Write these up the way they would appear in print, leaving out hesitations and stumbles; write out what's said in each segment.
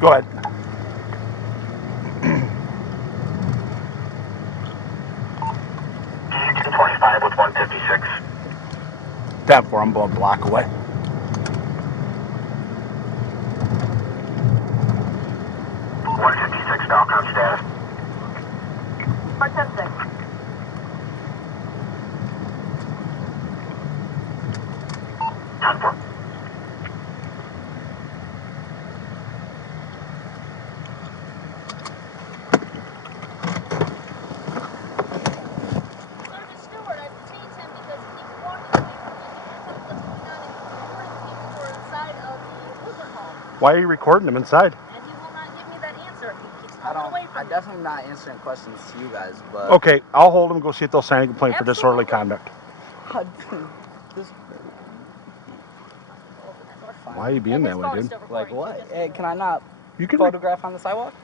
Go ahead. $25 with 156. 10-4, I'm about a block away. $156 Falcon status. 476. Time for. Sergeant Stewart, I detained him because he keeps walking away from me. He won't tell me what's going on and he's recording people who are inside of the Uber home. Why are you recording them inside? And he will not give me that answer. He keeps I moving don't. away from I'm me. definitely not answering questions to you guys, but Okay, I'll hold them. Go see if they'll sign a complaint for disorderly conduct. This, Why are you being that way, dude? like what? Hey, can I not You can. photograph on the sidewalk?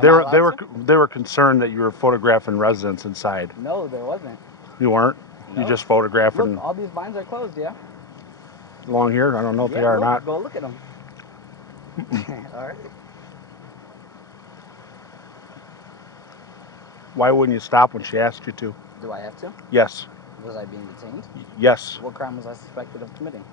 They were concerned that you were photographing residents inside. No, there wasn't. You weren't. No. You just photographing. Look, all these blinds are closed. Yeah. Along here. I don't know if Yeah, they are or look, not. Go look at them. All right. Why wouldn't you stop when she asked you to? Do I have to? Yes. Was I being detained? Yes. What crime was I suspected of committing?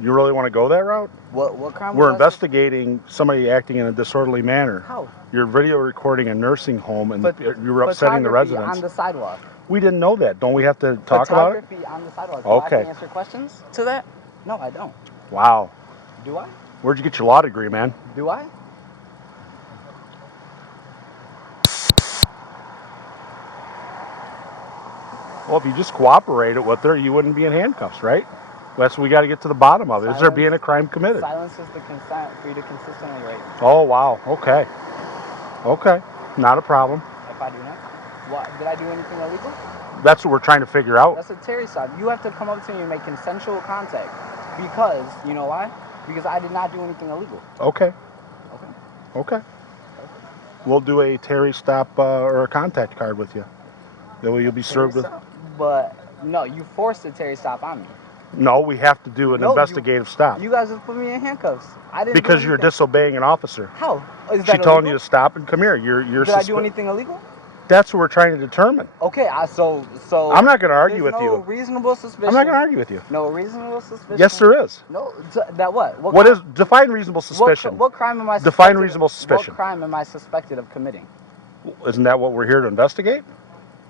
You really want to go that route? What crime? We're was investigating somebody acting in a disorderly manner. How? You're video recording a nursing home and But you were upsetting the photography residents. on the sidewalk. We didn't know that. Don't we have to talk about it? Photography on the sidewalk. Do I have Okay. to answer questions to that? No, I don't. Wow. Do I? Where'd you get your law degree, man? Do I? Well, if you just cooperated with her, you wouldn't be in handcuffs, right? That's what we got to get to the bottom of. Is there being a crime committed? Silence is the consent for you to consistently rape. Oh, wow. Okay. Okay. Not a problem. If I do not, what? Did I do anything illegal? That's what we're trying to figure out. That's a Terry stop. You have to come up to me and make consensual contact. Because, you know why? Because I did not do anything illegal. Okay. Okay. Okay. We'll do a Terry stop or a contact card with you. That way you'll be served with. But, no, you forced a Terry stop on me. No, we have to do an investigative stop. You guys just put me in handcuffs. I didn't. Because you're disobeying an officer. How? Is that She telling illegal? you to stop and come here. You're. Did I do anything illegal? That's what we're trying to determine. Okay, so. I'm not going to argue with no you. Reasonable suspicion. I'm not going to argue with you. No reasonable suspicion. Yes, there is. No, that what? What is define reasonable suspicion? What crime am I? Define reasonable suspicion. What crime am I suspected of committing? Isn't that what we're here to investigate?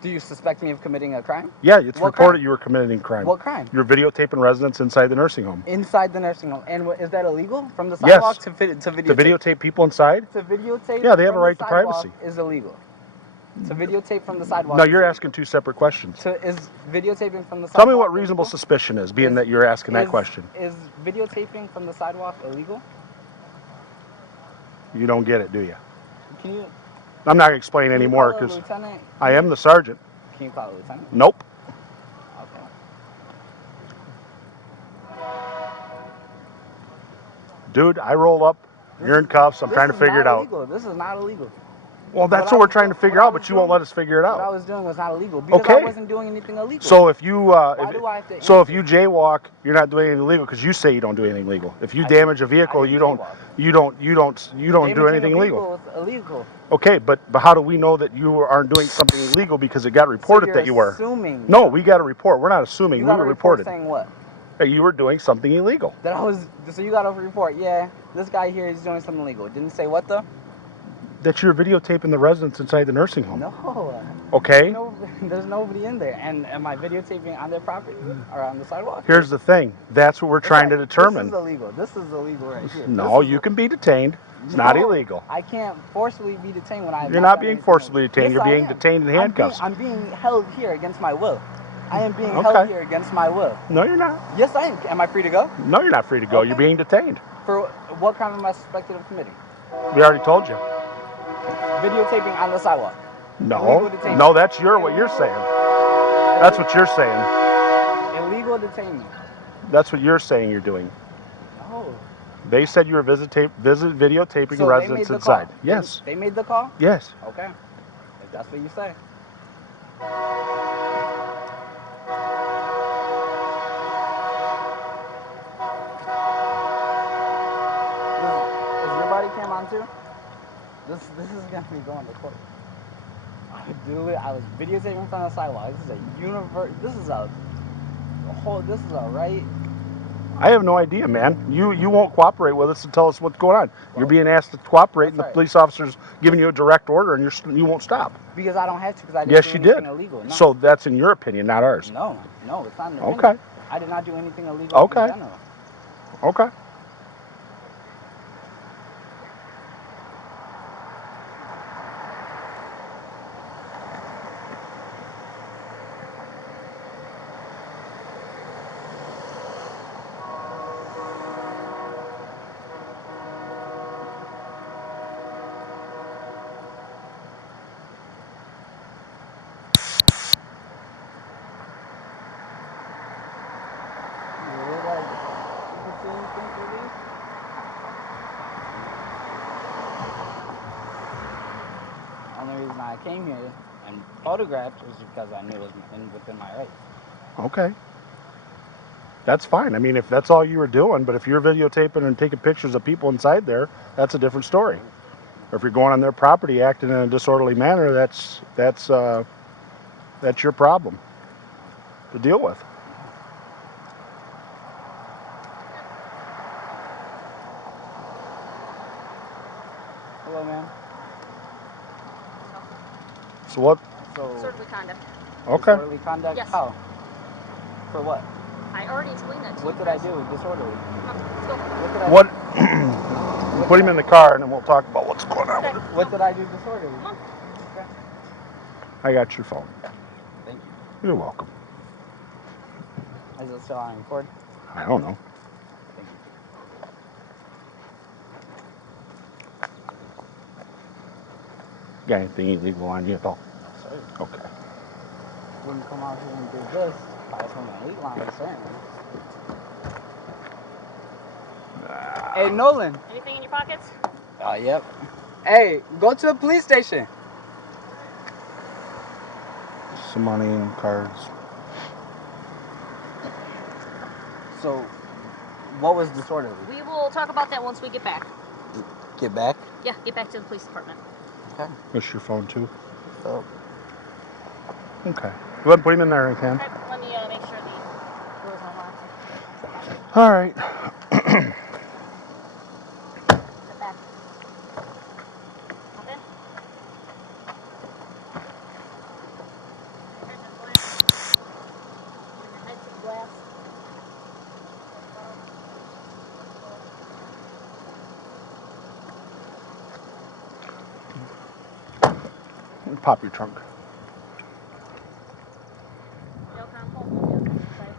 Do you suspect me of committing a crime? Yeah, it's What reported crime? you were committing crime. What crime? You're videotaping residents inside the nursing home. Inside the nursing home, and is that illegal from the sidewalk Yes. to videotape? To videotape people inside? To videotape. Yeah, they have a from right the to sidewalk privacy. Is illegal. To videotape from the sidewalk. No, you're asking two separate questions. Is videotaping from the sidewalk? Tell me what reasonable suspicion is, being that you're asking that question. Is videotaping from the sidewalk illegal? You don't get it, do you? Can you? I'm not going to explain Can you anymore call a because lieutenant? I am the sergeant. Can you call a lieutenant? Nope. Okay. Dude, I roll up. You're in cuffs. I'm trying to figure it out. Illegal. This is not illegal. Well, that's what we're trying to figure out, but you won't let us figure it What I out. was doing was not illegal because Okay. I wasn't doing anything illegal. So if you, do I have to if you jaywalk, you're not doing anything illegal because you say you don't do anything illegal. If you damage a vehicle, you don't do anything illegal. Was illegal. Okay, but how do we know that you aren't doing something illegal because it got reported that you were? Assuming. No, we got a report. We're not assuming. You We got were a report reported saying what? that you were doing something illegal. That I was. So you got a report? Yeah. This guy here is doing something illegal. It didn't say what though? That you're videotaping the residents inside the nursing home. No. Okay. No, there's nobody in there. And am I videotaping on their property or on the sidewalk? Here's the thing. That's what we're trying to determine. This is illegal. This is illegal right here. No, you can be detained. It's not illegal. I can't forcibly be detained when I. You're not being forcibly detained. You're being detained in handcuffs. I'm being held here against my will. I am being held here against my will. No, you're not. Yes, I am. Am I free to go? No, you're not free to go. You're being detained. For what crime am I suspected of committing? We already told you. Videotaping on the sidewalk. No, no, that's what you're saying. That's what you're saying. Illegal detainment. That's what you're saying you're doing. No. They said you were videotaping residents inside. Call. Yes. They made the call? Yes. Okay. If that's what you say. this is gonna be going to court. Dude, I was videotaping from the sidewalk. This is a universe. This is a right. I have no idea, man. You won't cooperate with us and tell us what's going on. You're being asked to cooperate, and the That's right. police officer's giving you a direct order, and you won't stop. Because I don't have to, because I didn't Yes, do you anything did. illegal. No. So that's in your opinion, not ours. No, it's not an opinion. Okay. I did not do anything illegal Okay. in general. Okay. The only reason I came here and photographed was because I knew it was within my rights. Okay. That's fine. I mean, if that's all you were doing, but if you're videotaping and taking pictures of people inside there, that's a different story. Or if you're going on their property acting in a disorderly manner, that's your problem to deal with. Hello, ma'am. So what? So, Disorderly conduct. Okay. disorderly conduct? Yes. How? For what? I already explained that to What you. did I do disorderly? Come on, let's go. What did I What? Put him in the car, and then we'll talk about what's going on. Okay. With it. What did I do disorderly? Come on. Okay. I got your phone. Thank you. You're welcome. Is it still on record? I don't know. Thank you. Got anything illegal on you at all? Sorry. Okay. Wouldn't come out here and do this by something illegal on me, certainly. Hey, Nolan. Anything in your pockets? Yep. Hey, go to the police station. Some money and cards. So, what was disorderly? We will talk about that once we get back. Get back. Yeah, get back to the police department. Okay. That's your phone too. So, Okay. Go ahead and put him in there, Cam. Okay, let me make sure the door's unlocked. All right. Get back. Hop in. Here's your glass. Bring your head to the glass. Pop your trunk.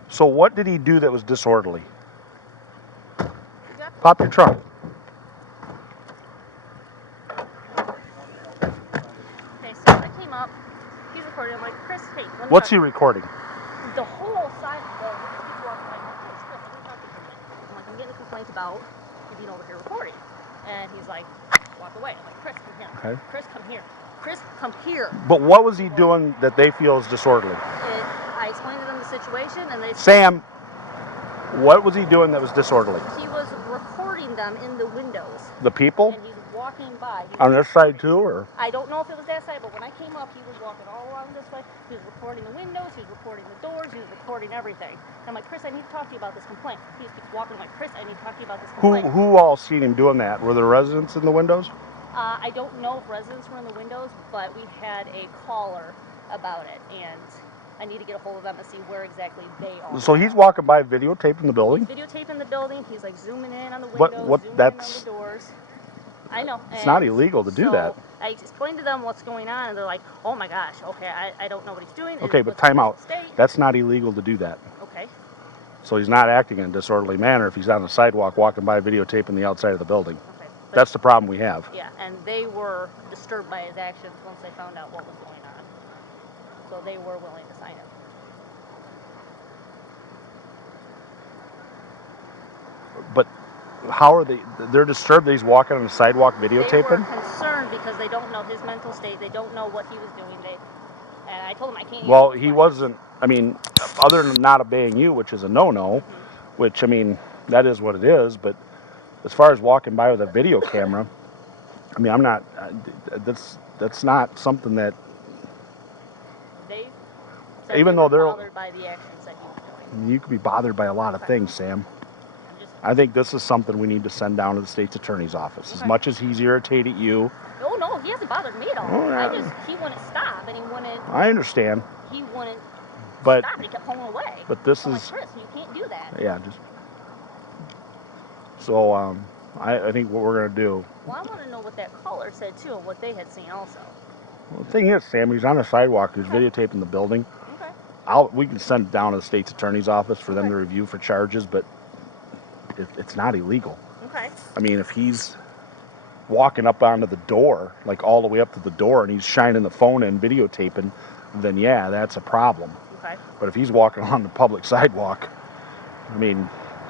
So what did he do that was disorderly? Yeah. Pop your trunk. Okay, so I came up. He's recording. I'm like, Chris, hey, let me What's talk. he recording? The whole side of the he's walking like, Chris, let me talk to you for a minute. I'm like, I'm getting a complaint about you being over here recording. And he's like, walk away. I'm like, Chris, come here. Okay. Chris, come here. Chris, come here. But what was he doing that they feel is disorderly? I explained to them the situation, and they Sam, what was he doing that was disorderly? he was recording them in the windows, The people and he's walking by. on this side too, or? I don't know if it was that side, but when I came up, he was walking all along this way. He was recording the windows, he was recording the doors, he was recording everything. And I'm like, Chris, I need to talk to you about this complaint. He just keeps walking. I'm like, Chris, I need to talk to you about this complaint. Who all seen him doing that? Were there residents in the windows? I don't know if residents were in the windows, but we had a caller about it, and I need to get a hold of them and see where exactly they are. So he's walking by videotaping the building? He's videotaping the building. He's like zooming in on the What- windows, zooming in on the doors. I know. It's not illegal to do so that. I explained to them what's going on, and they're like, oh my gosh, okay, I don't know what he's doing. Okay, but What's time his out. state? That's not illegal to do that. Okay. So he's not acting in a disorderly manner if he's on the sidewalk walking by videotaping the outside of the building. Okay. But That's the problem we have. yeah, and they were disturbed by his actions once they found out what was going on. So they were willing to sign it. But how are they? They're disturbed that he's walking on the sidewalk They were videotaping? concerned because they don't know his mental state. They don't know what he was doing. And I told him I can't. Well, answer he questions. wasn't, I mean, other than not obeying you, which is a no-no, which, I mean, that is what it is, but as far as walking by with a video camera, I mean, I'm not. That's not something that. They said Even they though were they're, bothered by the actions that he was doing. you could be bothered by a lot of Okay. things, Sam. I'm just, I think this is something we need to send down to the state's attorney's office. As Okay. much as he's irritated you, oh no, he hasn't bothered me at all. Oh, yeah. He wouldn't stop, and he wouldn't but stop, and he kept pulling away. but this I'm is like, Chris, you can't do that. yeah. Just so I think what we're gonna do. Well, I want to know what that caller said too, and what they had seen also. Well, the thing is, Sam, he's on the sidewalk. He's videotaping the building. Okay. We can send it down to the state's attorney's office for them Okay. to review for charges, but it's not illegal. Okay. I mean, if he's walking up onto the door, like all the way up to the door, and he's shining the phone in, videotaping, then yeah, that's a problem. Okay. But if he's walking on the public sidewalk, I mean,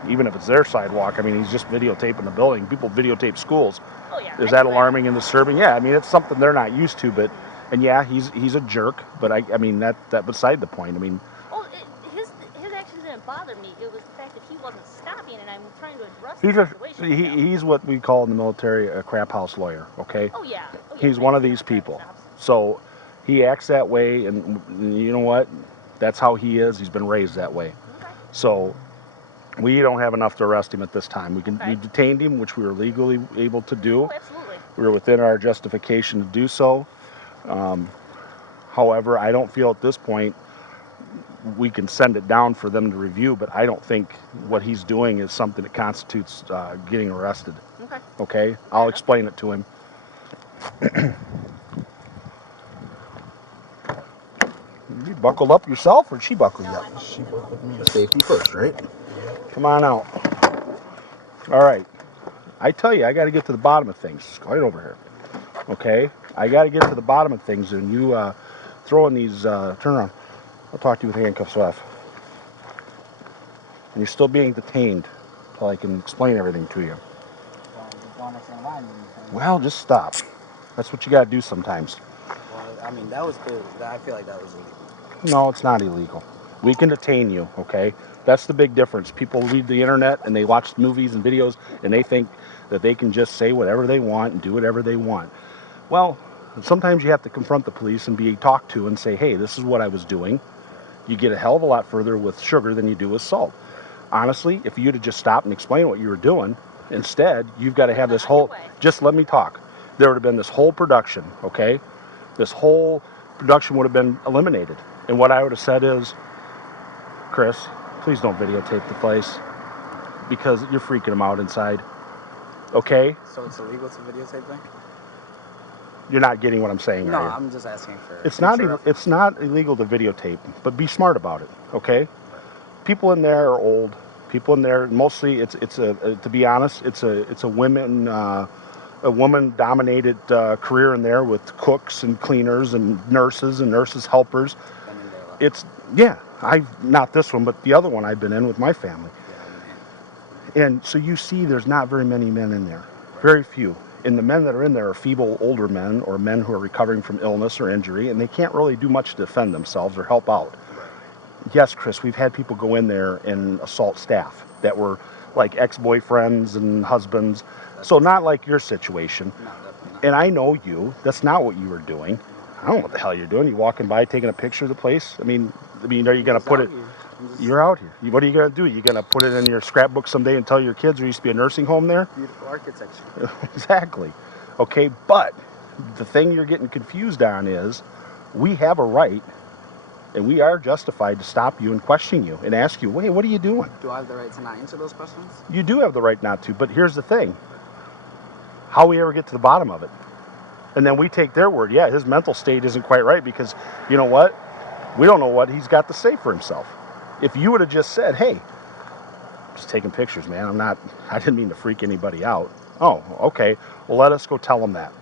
even if it's their sidewalk, I mean, he's just videotaping the building. People videotape schools. Oh yeah. Is that alarming and disturbing? Yeah, I mean, it's something they're not used to, but, and yeah, he's a jerk, but I mean, that beside the point. I mean, Well, his actions didn't bother me. It was the fact that he wasn't stopping, and I'm trying to address he's the a, situation. with him. he's what we call in the military a crap house lawyer, okay? Oh yeah. Oh, yeah. He's one of these people. So he acts that way, and you know what? That's how he is. He's been raised that way. Okay. So we don't have enough to arrest him at this time. We Okay. detained him, which we were legally able to do. Oh, absolutely. We were within our justification to do so. However, I don't feel at this point we can send it down for them to review, but I don't think what he's doing is something that constitutes getting arrested. Okay. Okay? I'll explain it to him. You buckled up yourself, or did she buckle you up? She buckled me. Safety first, right? Come on out. All right. I tell you, I got to get to the bottom of things. Go right over here. Okay? I got to get to the bottom of things, and you throwing these, turn around. I'll talk to you with handcuffs off. And you're still being detained until I can explain everything to you. Well, just stop. That's what you got to do sometimes. Well, I mean, that was clear. I feel like that was illegal. No, it's not illegal. We can detain you, okay? That's the big difference. People read the internet and they watch movies and videos and they think that they can just say whatever they want and do whatever they want. Well, sometimes you have to confront the police and be talked to and say, hey, this is what I was doing. You get a hell of a lot further with sugar than you do with salt. Honestly, if you'd have just stopped and explained what you were doing, instead, you've got to have this whole, just let me talk. There would have been this whole production, okay? This whole production would have been eliminated. And what I would have said is, Chris, please don't videotape the place because you're freaking them out inside. Okay? So it's illegal to videotape them? You're not getting what I'm saying, No, are you? I'm just asking for. It's not illegal to videotape, but be smart about it, okay? People in there are old. People in there, mostly, to be honest, it's a woman-dominated career in there with cooks and cleaners and nurses helpers. Not this one, but the other one I've been in with my family. And so you see there's not very many men in there, very few. And the men that are in there are feeble older men or men who are recovering from illness or injury, and they can't really do much to defend themselves or help out. Yes, Chris, we've had people go in there and assault staff that were like ex-boyfriends and husbands. So not like your situation. And I know you. That's not what you were doing. I don't know what the hell you're doing. You walking by taking a picture of the place? I mean, are you going to put it... You're out here. What are you going to do? You going to put it in your scrapbook someday and tell your kids there used to be a nursing home there? Beautiful architecture. Exactly. Okay, but the thing you're getting confused on is we have a right and we are justified to stop you and question you and ask you, wait, what are you doing? Do I have the right to not answer those questions? You do have the right not to, but here's the thing. How we ever get to the bottom of it? And then we take their word. Yeah, his mental state isn't quite right because, you know what? We don't know what he's got to say for himself. If you would have just said, hey, just taking pictures, man. I didn't mean to freak anybody out. Oh, okay. Well, let us go tell him that.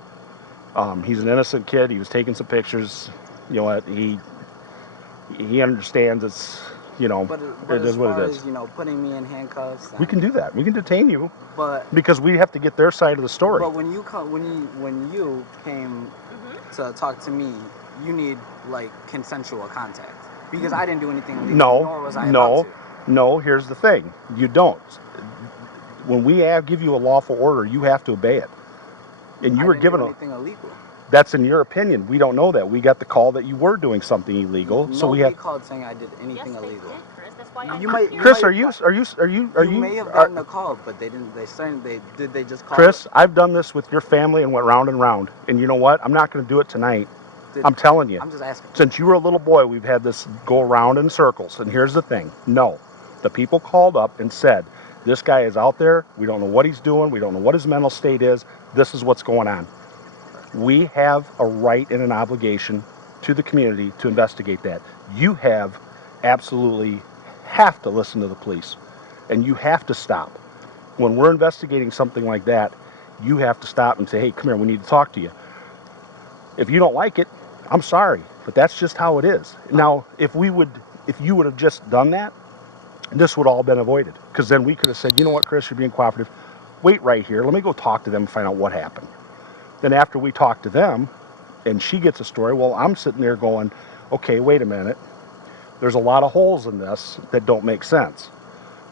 He's an innocent kid. He was taking some pictures. You know what? He understands it's, you know, But it is what it is. as, you know, putting me in handcuffs. We can do that. We can detain you. But because we have to get their side of the story. But when you came to talk to me, you need like consensual contact because I didn't do anything illegal. Nor was I about to. No. Here's the thing: you don't. When we give you a lawful order, you have to obey it. And you I were didn't given do a... anything illegal. That's in your opinion. We don't know that. We got the call that you were doing something illegal. So we Nobody have... called saying I did anything Yes, they illegal. did, Chris. That's why I'm You not might- here. Chris, You may have gotten a call, but they didn't. They just call. Chris, I've done this with your family and went round and round. And you know what? I'm not going to do it tonight. I'm telling you. I'm just asking. Since you were a little boy, we've had this go around in circles. And here's the thing. No. The people called up and said, this guy is out there. We don't know what he's doing. We don't know what his mental state is. This is what's going on. We have a right and an obligation to the community to investigate that. You absolutely have to listen to the police. And you have to stop. When we're investigating something like that, you have to stop and say, hey, come here, we need to talk to you. If you don't like it, I'm sorry, but that's just how it is. Now, if you would have just done that, this would all been avoided. Because then we could have said, you know what, Chris, you're being cooperative. Wait right here. Let me go talk to them and find out what happened. Then after we talk to them, and she gets a story, well, I'm sitting there going, okay, wait a minute. There's a lot of holes in this that don't make sense.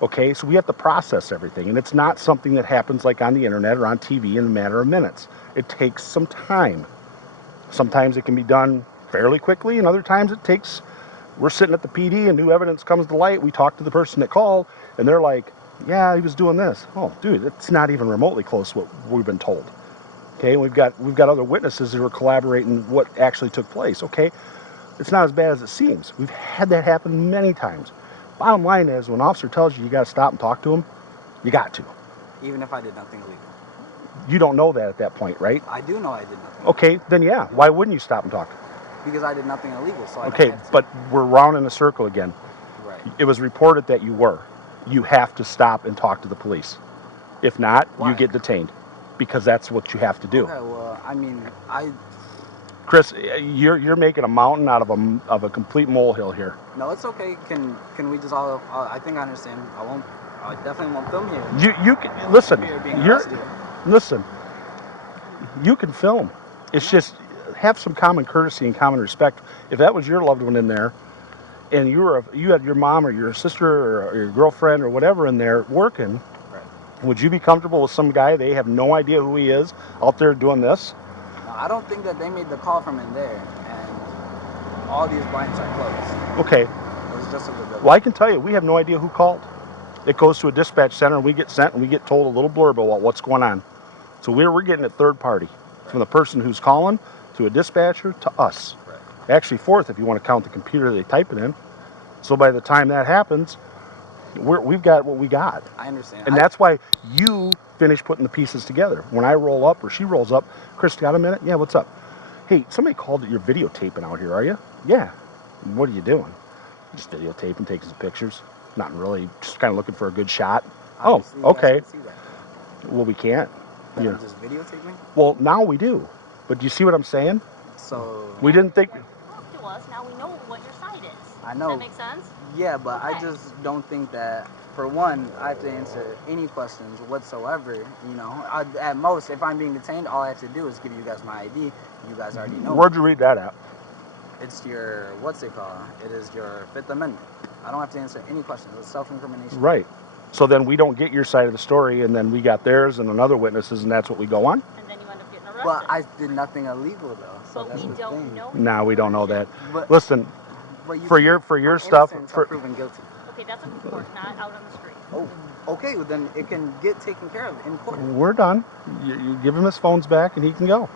Okay, so we have to process everything. And it's not something that happens like on the internet or on TV in a matter of minutes. It takes some time. Sometimes it can be done fairly quickly, and other times it takes... We're sitting at the PD and new evidence comes to light. We talk to the person that called, and they're like, yeah, he was doing this. Oh, dude, it's not even remotely close to what we've been told. Okay, we've got other witnesses that are collaborating what actually took place. Okay, it's not as bad as it seems. We've had that happen many times. Bottom line is, when an officer tells you you got to stop and talk to him, you got to. Even if I did nothing illegal. You don't know that at that point, right? I do know I did nothing. Okay, then yeah. Why wouldn't you stop and talk to him? Because I did nothing illegal, so I Okay, don't have to. but we're round in a circle again. Right. It was reported that you were. You have to stop and talk to the police. If not, Why? you get detained. Because that's what you have to do. Okay, well, I mean, Chris, you're making a mountain out of a complete molehill here. No, it's okay. Can we just all? I think I understand. I definitely won't film here. You can listen. Here being arrested. Listen. You can film. It's just have some common courtesy and common respect. If that was your loved one in there, and you had your mom or your sister or your girlfriend or whatever in there working, Right. would you be comfortable with some guy they have no idea who he is out there doing this? No, I don't think that they made the call from in there, and all these blinds are closed. Okay. It was just a little bit. Well, I can tell you, we have no idea who called. It goes to a dispatch center, and we get sent, and we get told a little blurb about what's going on. So we're getting it third party, from the person who's calling to a dispatcher to us. Right. Actually, fourth if you want to count the computer they type it in. So by the time that happens, we've got what we got. I understand. And that's why you finish putting the pieces together. When I roll up or she rolls up, Chris, got a minute? Yeah, what's up? Hey, somebody called that you're videotaping out here, are you? Yeah. What are you doing? Just videotaping, taking some pictures. Not really, just kind of looking for a good shot. Obviously, Oh, you guys okay. can see that. Well, we can't. That Yeah. I'm just videotaping. Well, now we do. But do you see what I'm saying? So We didn't think... Talk to us. Now we know what your side is. I know. Does that make sense? yeah, but I Okay. just don't think that. For one, I have to answer any questions whatsoever. You know, at most, if I'm being detained, all I have to do is give you guys my ID. You guys already know. Where'd you read that at? It's your, what's it called? It is your Fifth Amendment. I don't have to answer any questions. It's self-incrimination. Right. So then we don't get your side of the story, and then we got theirs and another witnesses, and that's what we go on? And then you end up getting arrested. But I did nothing illegal though. So But that's we the don't thing. know. Nah, we don't know that. But, Listen, but you for can't- your I'm stuff... innocent until proven guilty. Okay, that's in court, not out on the street. Oh, okay. Well, then it can get taken care of in court. We're done. You give him his phones back, and he can go.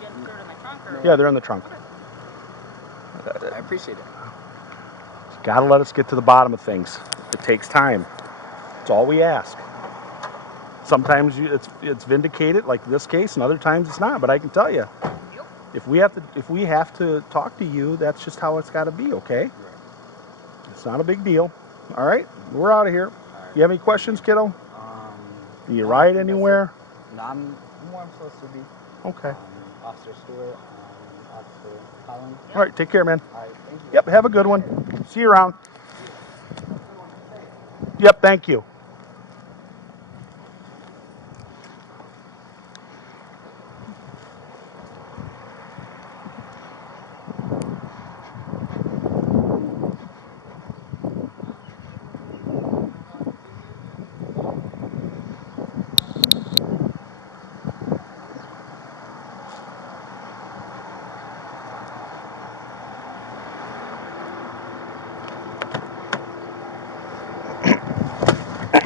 Did you have to throw it in my trunk or? Yeah, they're in the trunk. I appreciate it. Got to let us get to the bottom of things. It takes time. It's all we ask. Sometimes it's vindicated, like this case, and other times it's not. But I can tell you, if we have to talk to you, that's just how it's got to be. Okay? Right. It's not a big deal. All right, we're out of here. You have any questions, kiddo? You No, I ride think that's anywhere? it. No, I'm where I'm supposed to be. Okay. Officer Stewart, Officer Holland. All right, take care, man. All right, thank you. Yep, have a good one. See you around. Yep, thank you.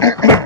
Right.